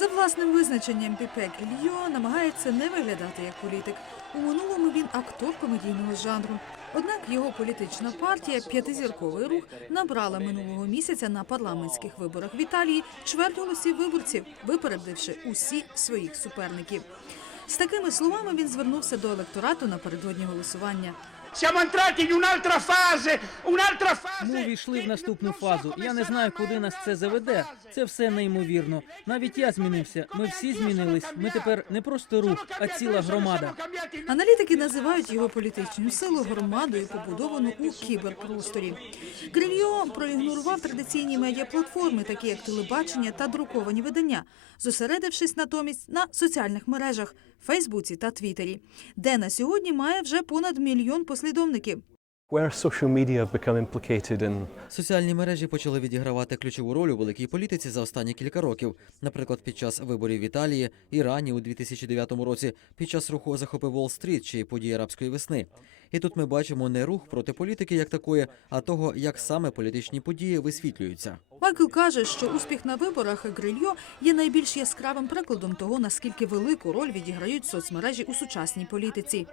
За власним визначенням Піпек Ільйо намагається не виглядати як політик. У минулому він актор комедійного жанру. Однак його політична партія П'ятизірковий рух набрала минулого місяця на парламентських виборах в Італії чверть голосів виборців, випередивши усі своїх суперників. З такими словами він звернувся до електорату напередодні голосування. Siamo entrati in un'altra fase, un'altra fase. Ми увійшли в наступну фазу. Я не знаю, куди нас це заведе. Це все неймовірно. Навіть я змінився. Ми всі змінились. Ми тепер не просто рух, а ціла громада. Аналітики називають його політичну силу громадою, побудовану у кіберпросторі. Грильо проігнорував традиційні медіаплатформи, такі як телебачення та друковані видання, зосередившись натомість на соціальних мережах Фейсбуці та Твіттері, де на сьогодні має вже понад мільйон послідовників. Соціальні мережі почали відігравати ключову роль у великій політиці за останні кілька років. Наприклад, під час виборів в Італії, Ірані у 2009 році, під час руху захопи Уолл-стріт чи події арабської весни. І тут ми бачимо не рух проти політики як такої, а того, як саме політичні події висвітлюються. Майкл каже, що успіх на виборах Грильо є найбільш яскравим прикладом того, наскільки велику роль відіграють соцмережі у сучасній політиці.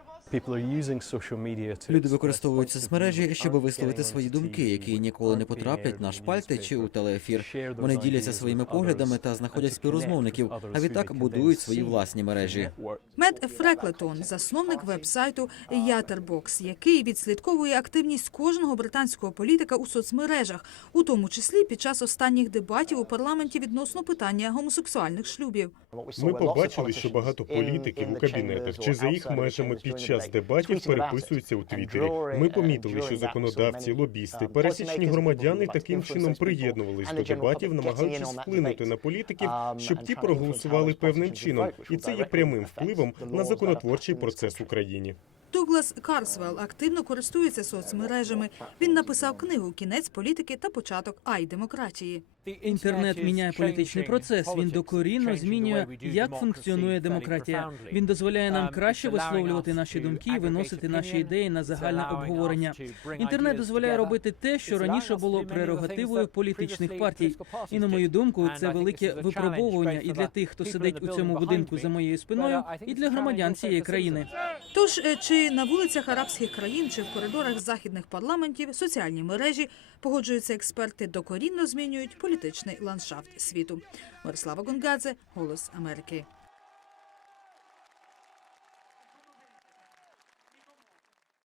Люди використовують соцмережі, щоб висловити свої думки, які ніколи не потраплять на шпальти чи у телеефір. Вони діляться своїми поглядами та знаходять співрозмовників, а відтак будують свої власні мережі. Мед Фреклетон, засновник веб-сайту Яттербокс, який відслідковує активність кожного британського політика у соцмережах, у тому числі під час останніх дебатів у парламенті відносно питання гомосексуальних шлюбів. Ми побачили, що багато політиків у кабінетах чи за їх межами під час дебатів переписуються у Твіттері. Ми помітили, що законодавці, лобісти, пересічні громадяни таким чином приєднувались до дебатів, намагаючись вплинути на політиків, щоб ті проголосували певним чином, і це є прямим впливом на законотворчий процес в Україні. Дуглас Карсвелл активно користується соцмережами. Він написав книгу Кінець політики та початок ай-демократії. Інтернет міняє політичний процес. Він докорінно змінює, як функціонує демократія. Він дозволяє нам краще висловлювати наші думки і виносити наші ідеї на загальне обговорення. Інтернет дозволяє робити те, що раніше було прерогативою політичних партій. І на мою думку, це велике випробовування і для тих, хто сидить у цьому будинку за моєю спиною, і для громадян цієї країни. Тож е, чи на вулицях арабських країн, чи в коридорах західних парламентів соціальні мережі погоджуються експерти, докорінно змінюють політичний ландшафт світу. Мирослава Гонгадзе, Голос Америки.